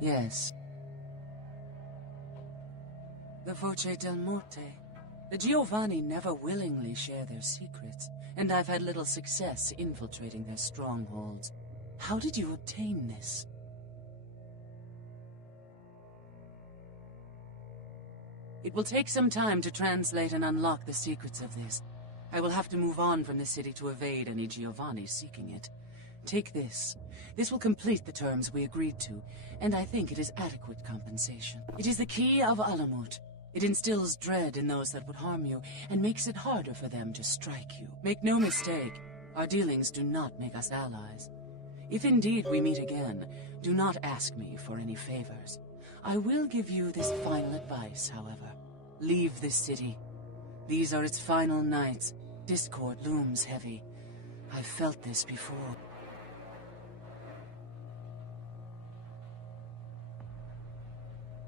Yes. The Voce del Morte. The Giovanni never willingly share their secrets, and I've had little success infiltrating their strongholds. How did you obtain this? It will take some time to translate and unlock the secrets of this. I will have to move on from the city to evade any Giovanni seeking it. Take this. This will complete the terms we agreed to, and I think it is adequate compensation. It is the key of Alamut. It instills dread in those that would harm you, and makes it harder for them to strike you. Make no mistake, our dealings do not make us allies. If indeed we meet again, do not ask me for any favors. I will give you this final advice, however. Leave this city. These are its final nights. Discord looms heavy. I've felt this before.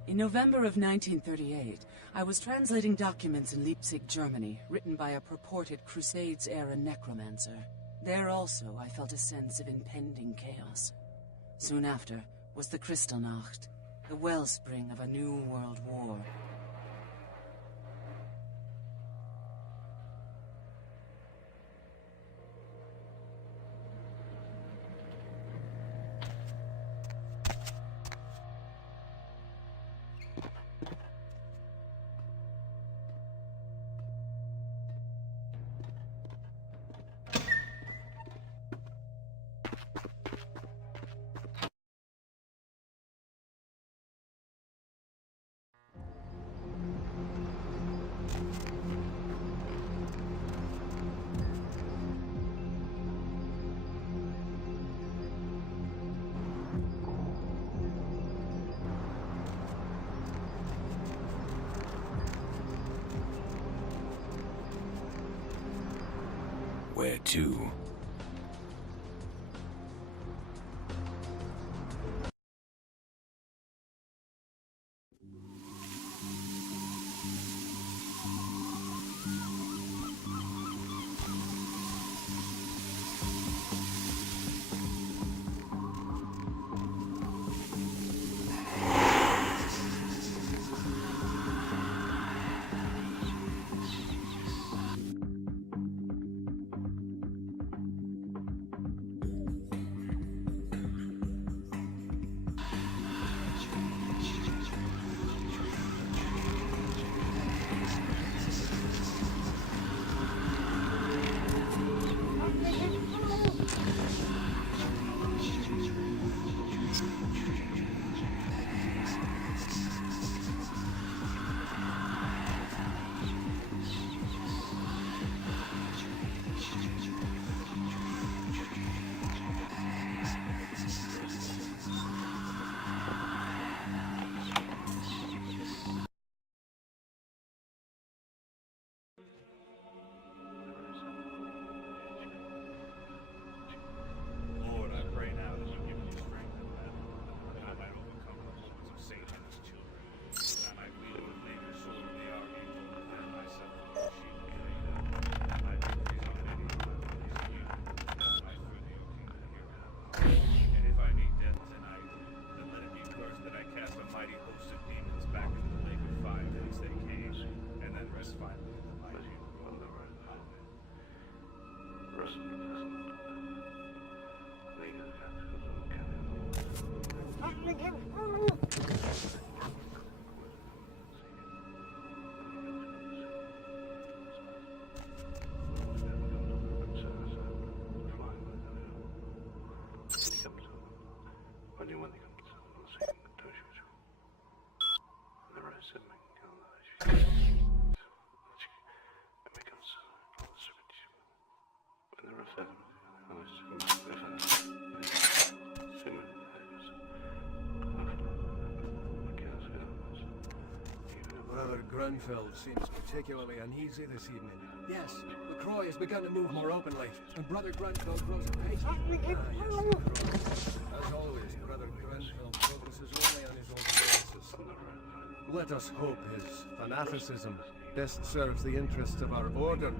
In November of 1938, I was translating documents in Leipzig, Germany, written by a purported Crusades-era necromancer. There also, I felt a sense of impending chaos. Soon after was the Kristallnacht, the wellspring of a new world war. Where to? Brother Grunfeld seems particularly uneasy this evening. Yes, LaCroix has begun to move more openly, and Brother Grunfeld grows impatient. Yes, as always, Brother Grunfeld focuses only on his own interests. Let us hope his fanaticism best serves the interests of our order,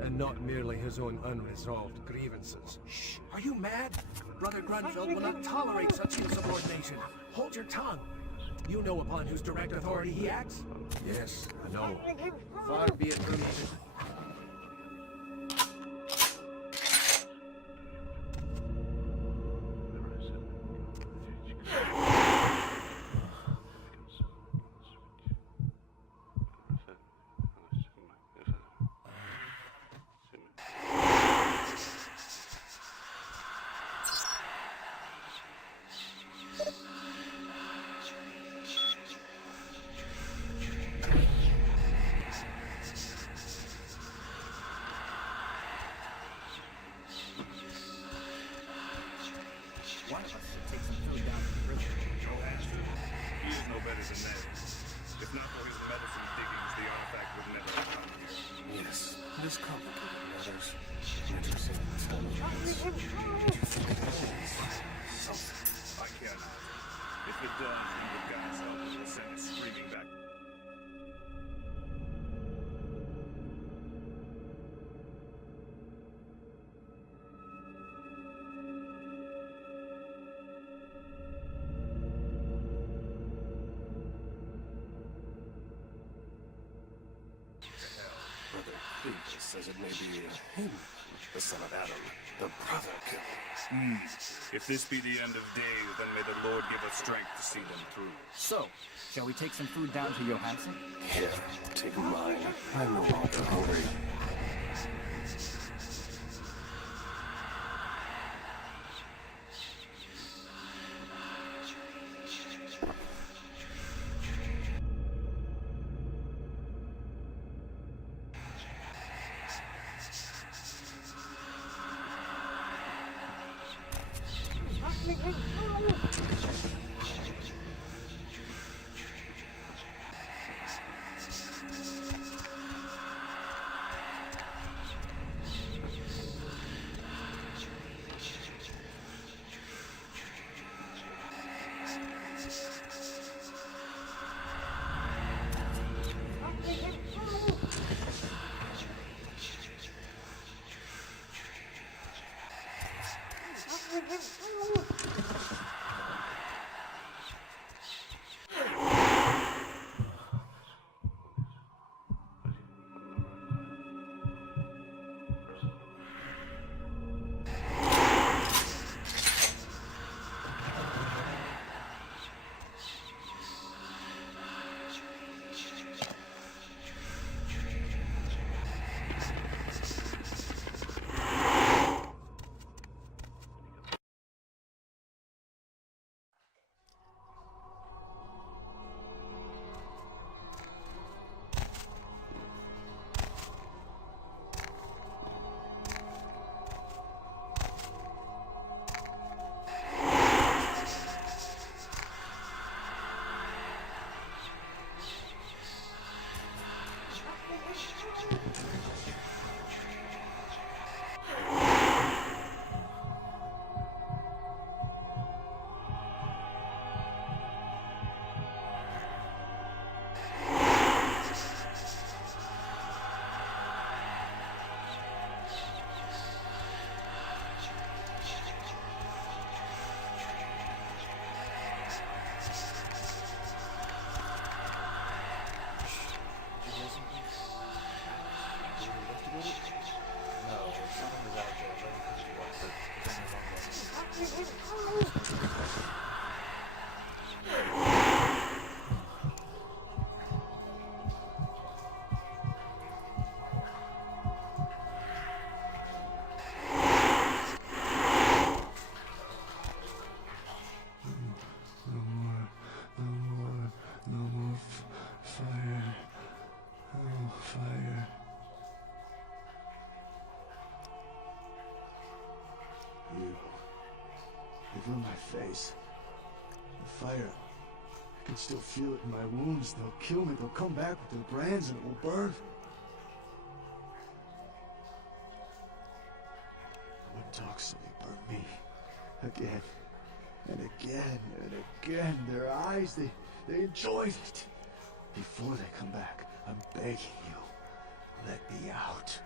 and not merely his own unresolved grievances. Shh! Are you mad? Brother Grunfeld will not tolerate such insubordination. Hold your tongue. You know upon whose direct authority he acts? Yes, I know. Far be it from me. One of us should take some food down to the river. Joe has to. He is no better than that. If not for his medicine diggings, the artifact would never have come here. Yes, it is complicated matters. Interesting intelligence. Something. I cannot. If it does, he with God's help will send it screaming back. Brother says it may be him, the son of Adam, the brother killer. If this be the end of days, then may the Lord give us strength to see them through. So, shall we take some food down to Johansson? Here, take mine. I'm no longer hungry. On my face. The fire. I can still feel it in my wounds. They'll kill me. They'll come back with their brands and it will burn. One talks and they burn me. Again. And again and again. Their eyes, they enjoyed it. Before they come back, I'm begging you. Let me out.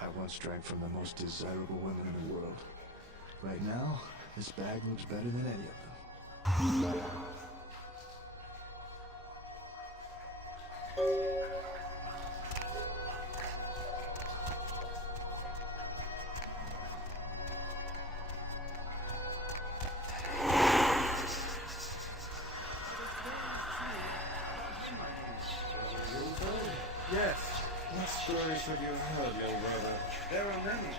I once drank from the most desirable women in the world. Right now, this bag looks better than any of them. Yes. What stories have you heard, young brother? There are many.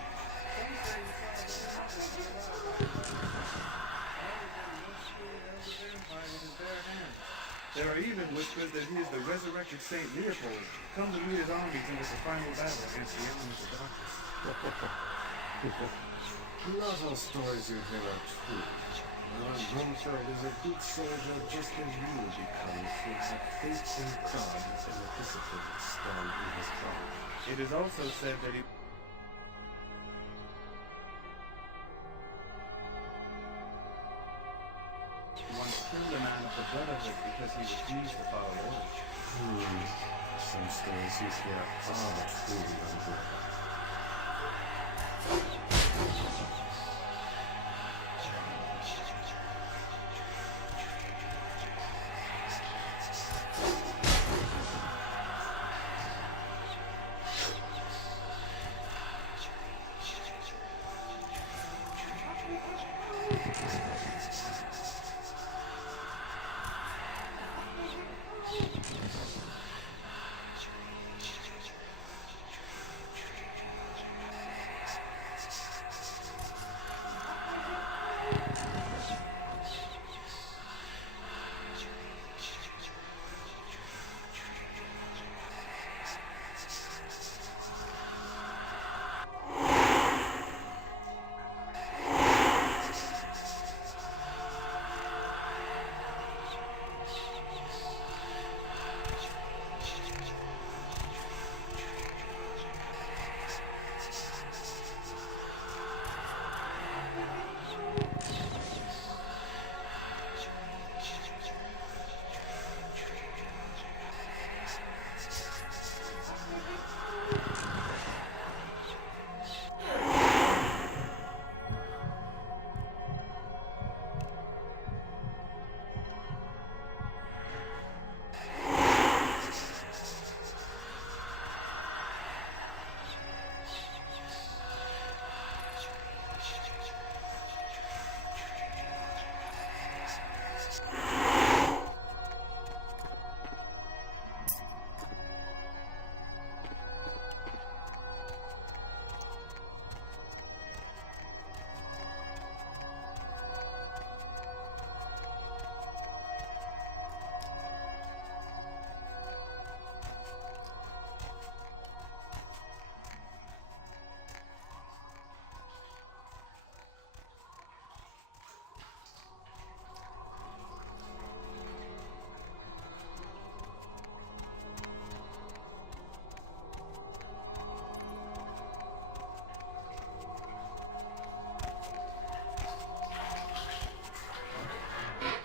There are even whispers that he is the resurrected Saint Leopold, come to lead his armies in this final battle against the enemies of darkness. Not all stories you hear are true. Lord Rumfeld is a good soldier just as you will become if you have faith in God and the discipline installed in his body. It is also said that he once killed a man of the Brotherhood because he refused to follow orders. Some stories you hear are truly untrue.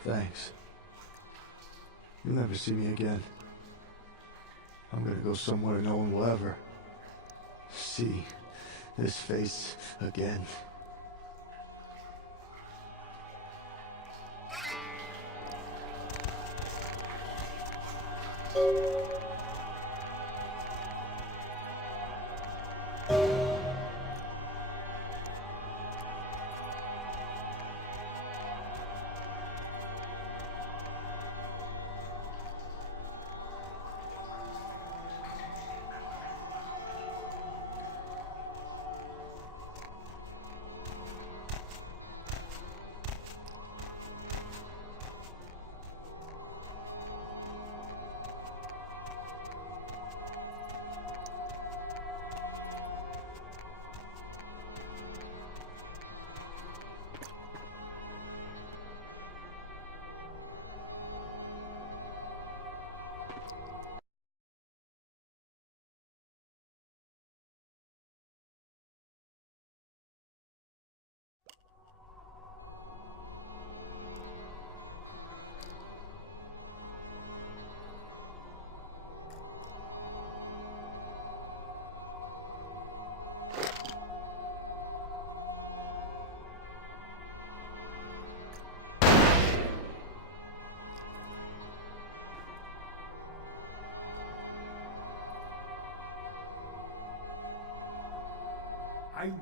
Thanks. You'll never see me again. I'm gonna go somewhere no one will ever see this face again.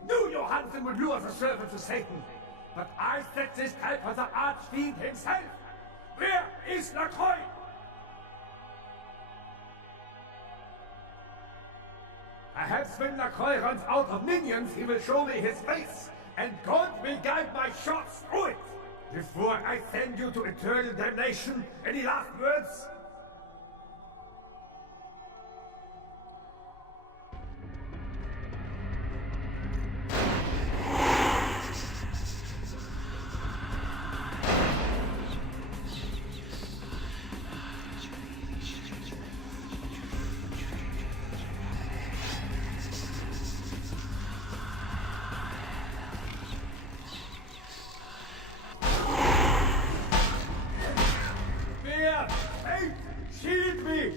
knew Johansen would lure the servant to Satan. But I set this type for the Archfiend himself. Where is Lacroix? Perhaps when Lacroix runs out of minions, he will show me his face, and God will guide my shots through it. Before I send you to eternal damnation, any last words? Shield me!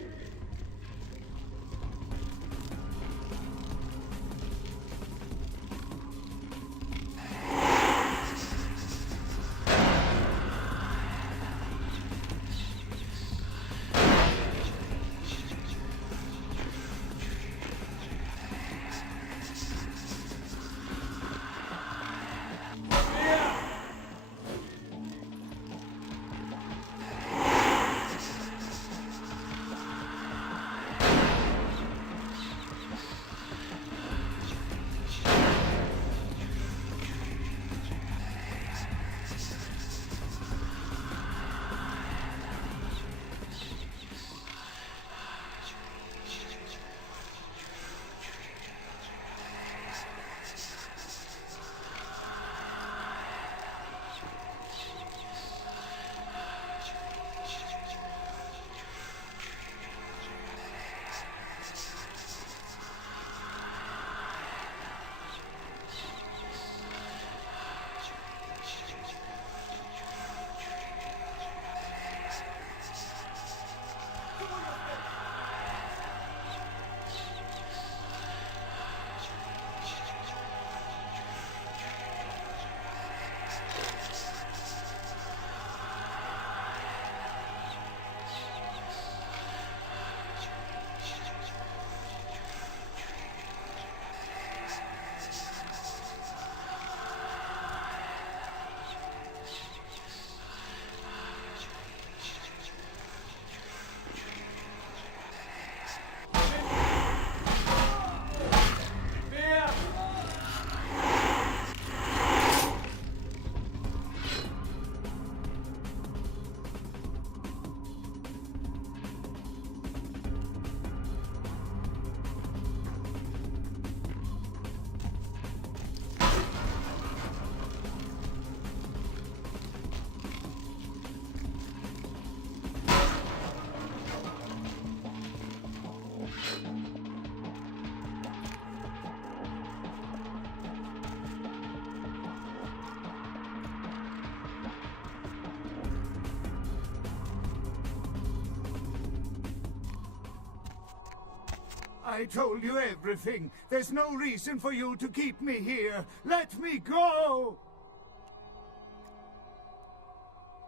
I told you everything. There's no reason for you to keep me here. Let me go!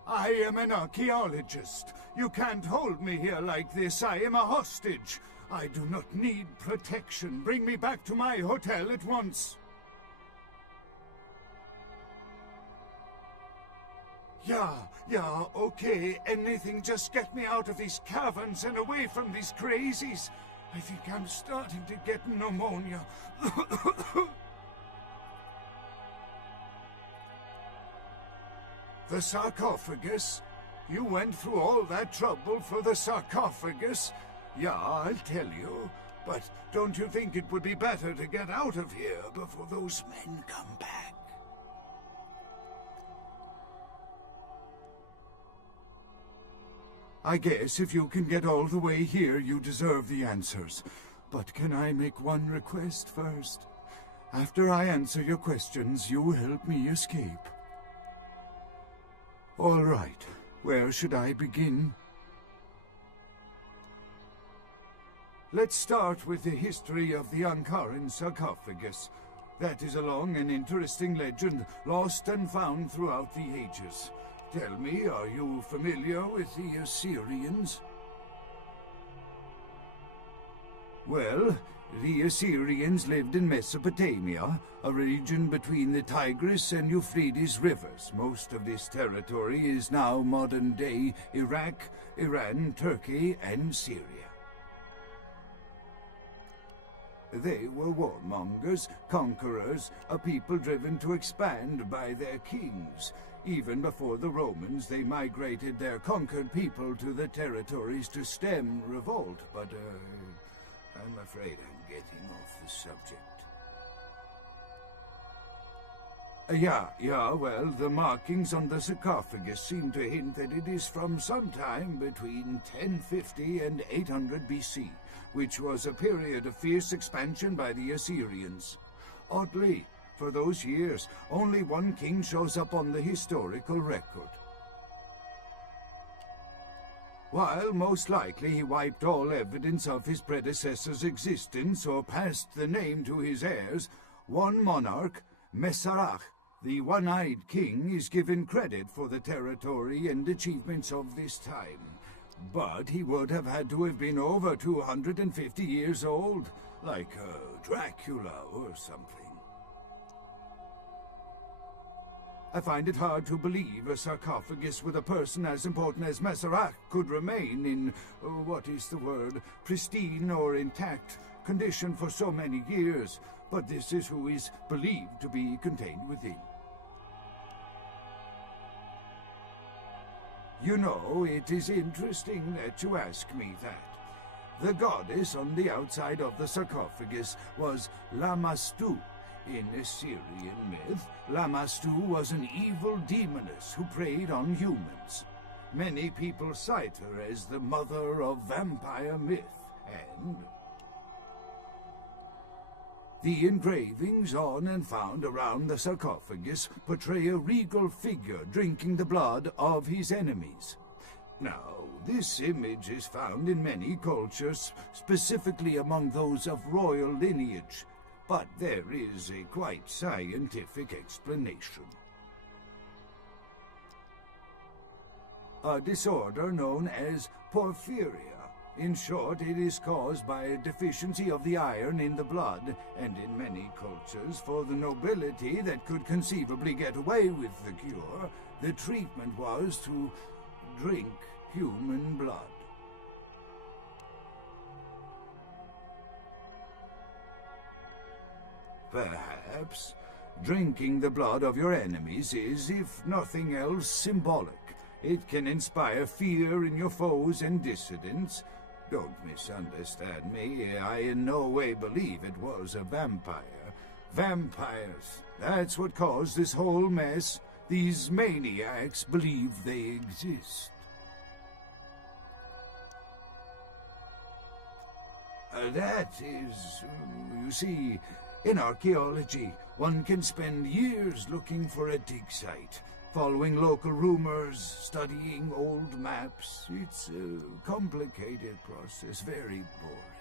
I am an archaeologist. You can't hold me here like this. I am a hostage. I do not need protection. Bring me back to my hotel at once. Yeah, okay. Anything, just get me out of these caverns and away from these crazies. I think I'm starting to get pneumonia. The sarcophagus? You went through all that trouble for the sarcophagus? Yeah, I'll tell you. But don't you think it would be better to get out of here before those men come back? I guess if you can get all the way here, you deserve the answers. But can I make one request first? After I answer your questions, you help me escape. All right. Where should I begin? Let's start with the history of the Ankaran sarcophagus. That is a long and interesting legend, lost and found throughout the ages. Tell me, are you familiar with the Assyrians? Well, The Assyrians lived in Mesopotamia, a region between the Tigris and Euphrates rivers. Most of this territory is now modern-day Iraq, Iran, Turkey, and Syria. They were warmongers, conquerors, a people driven to expand by their kings. Even before the Romans, they migrated their conquered people to the territories to stem revolt, but, I'm afraid I'm getting off the subject. Well, the markings on the sarcophagus seem to hint that it is from sometime between 1050 and 800 BC, which was a period of fierce expansion by the Assyrians. Oddly, for those years, only one king shows up on the historical record. While most likely he wiped all evidence of his predecessor's existence or passed the name to his heirs, one monarch, Mesarach, the one-eyed king, is given credit for the territory and achievements of this time. But he would have had to have been over 250 years old, like Dracula or something. I find it hard to believe a sarcophagus with a person as important as Mesarach could remain in, pristine or intact condition for so many years, but this is who is believed to be contained within. You know, it is interesting that you ask me that. The goddess on the outside of the sarcophagus was Lamastu. In Assyrian myth, Lamastu was an evil demoness who preyed on humans. Many people cite her as the mother of vampire myth, and the engravings on and found around the sarcophagus portray a regal figure drinking the blood of his enemies. Now, this image is found in many cultures, specifically among those of royal lineage, but there is a quite scientific explanation. A disorder known as porphyria. In short, it is caused by a deficiency of the iron in the blood, and in many cultures, for the nobility that could conceivably get away with the cure, the treatment was to drink human blood. Perhaps drinking the blood of your enemies is, if nothing else, symbolic. It can inspire fear in your foes and dissidents. Don't misunderstand me. I in no way believe it was a vampire. Vampires, that's what caused this whole mess. These maniacs believe they exist. That is, you see, in archaeology, one can spend years looking for a dig site, following local rumors, studying old maps. It's a complicated process, very boring.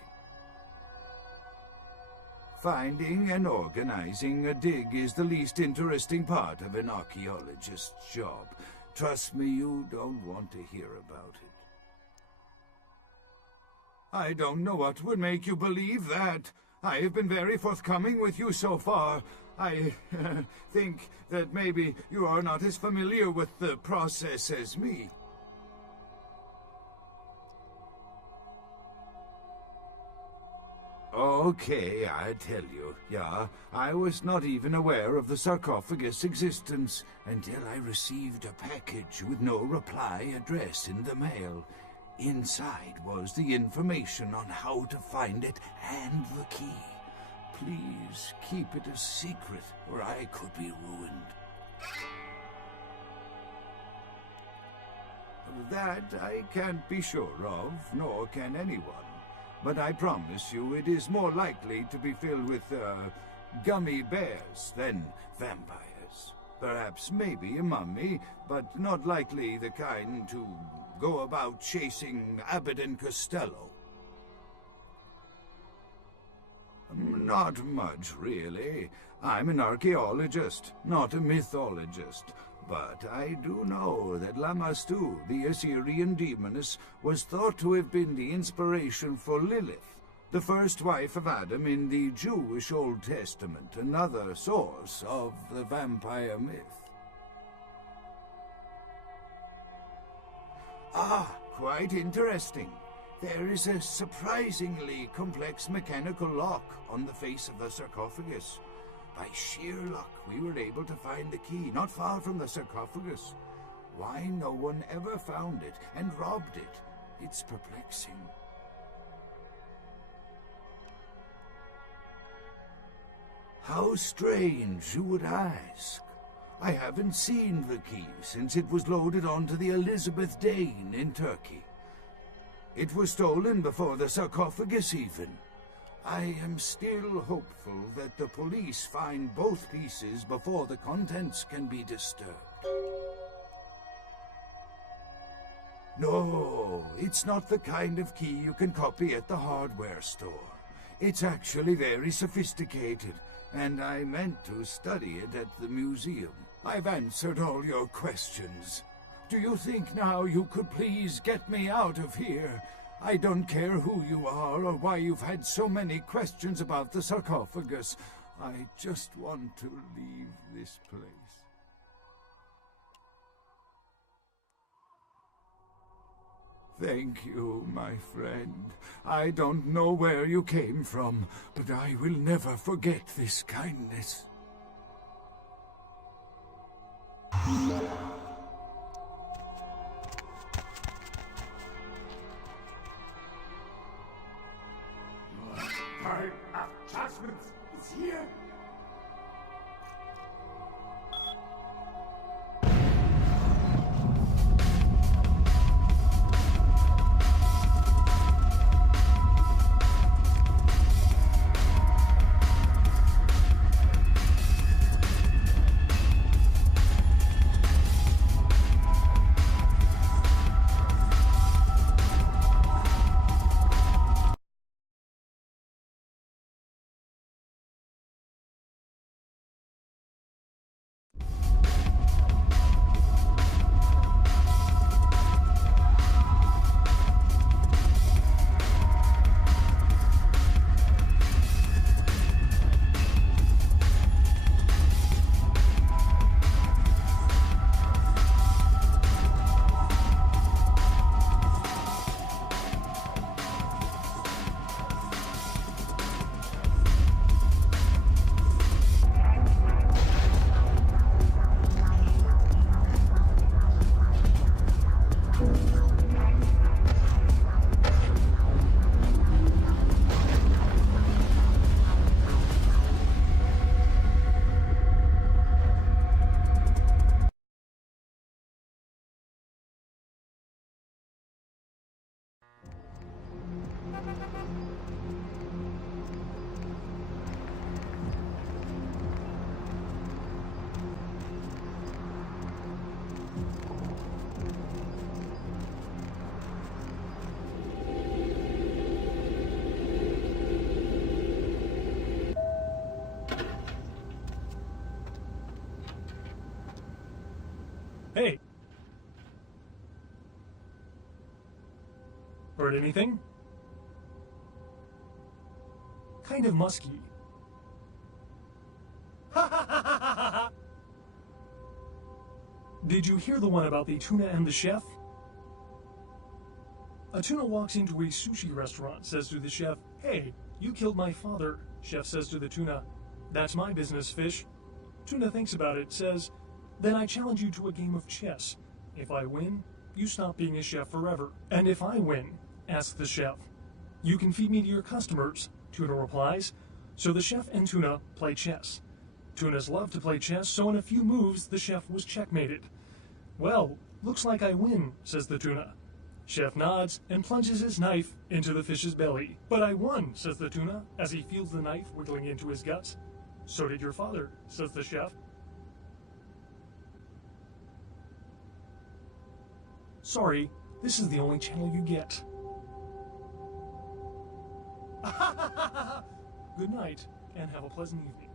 Finding and organizing a dig is the least interesting part of an archaeologist's job. Trust me, you don't want to hear about it. I don't know what would make you believe that. I have been very forthcoming with you so far. I think that maybe you are not as familiar with the process as me. Okay, I tell you, I was not even aware of the sarcophagus' existence until I received a package with no reply address in the mail. Inside was the information on how to find it and the key. Please keep it a secret, or I could be ruined. That I can't be sure of, nor can anyone. But I promise you it is more likely to be filled with, gummy bears than vampires. Perhaps maybe a mummy, but not likely the kind to go about chasing Abbott and Costello. Not much, really. I'm an archaeologist, not a mythologist. But I do know that Lamastu, the Assyrian demoness, was thought to have been the inspiration for Lilith, the first wife of Adam in the Jewish Old Testament, another source of the vampire myth. Ah, quite interesting. There is a surprisingly complex mechanical lock on the face of the sarcophagus. By sheer luck, we were able to find the key not far from the sarcophagus. Why no one ever found it and robbed it, it's perplexing. How strange, you would ask. I haven't seen the key since it was loaded onto the Elizabeth Dane in Turkey. It was stolen before the sarcophagus even. I am still hopeful that the police find both pieces before the contents can be disturbed. No, it's not the kind of key you can copy at the hardware store. It's actually very sophisticated, and I meant to study it at the museum. I've answered all your questions. Do you think now you could please get me out of here? I don't care who you are or why you've had so many questions about the sarcophagus. I just want to leave this place. Thank you, my friend. I don't know where you came from, but I will never forget this kindness. Time of judgment is here. Hey! Heard anything? Kind of musky. Did you hear the one about the tuna and the chef? A tuna walks into a sushi restaurant, says to the chef, "Hey, you killed my father." Chef says to the tuna, "That's my business, fish." Tuna thinks about it, says, "Then I challenge you to a game of chess. If I win, you stop being a chef forever. And if I win," asks the chef, "you can feed me to your customers." Tuna replies. So the chef and Tuna play chess. Tunas love to play chess, so in a few moves, the chef was checkmated. "Well, looks like I win," says the tuna. Chef nods and plunges his knife into the fish's belly. "But I won," says the tuna, as he feels the knife wiggling into his guts. "So did your father," says the chef. "Sorry, this is the only channel you get." Good night, and have a pleasant evening.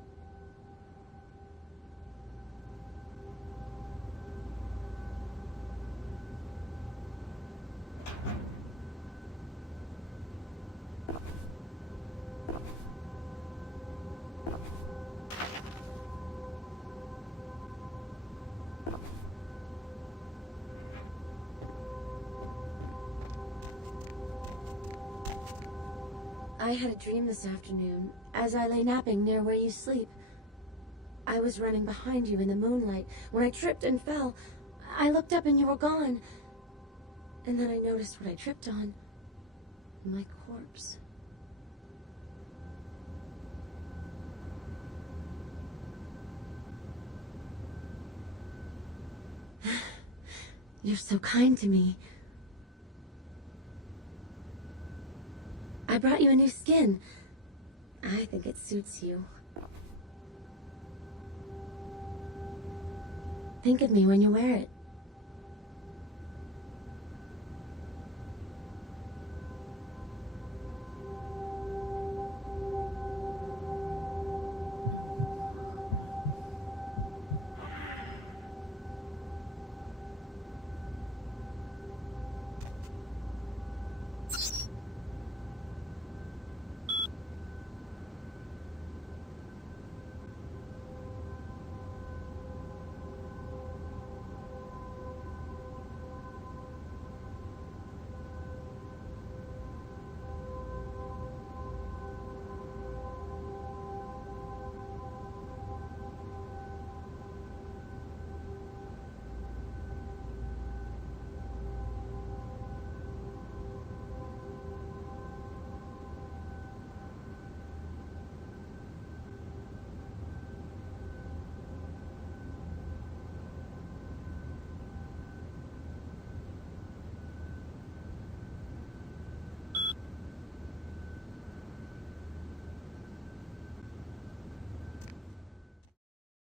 I had a dream this afternoon, as I lay napping near where you sleep. I was running behind you in the moonlight. When I tripped and fell, I looked up and you were gone. And then I noticed what I tripped on. My corpse. You're so kind to me. I brought you a new skin. I think it suits you. Think of me when you wear it.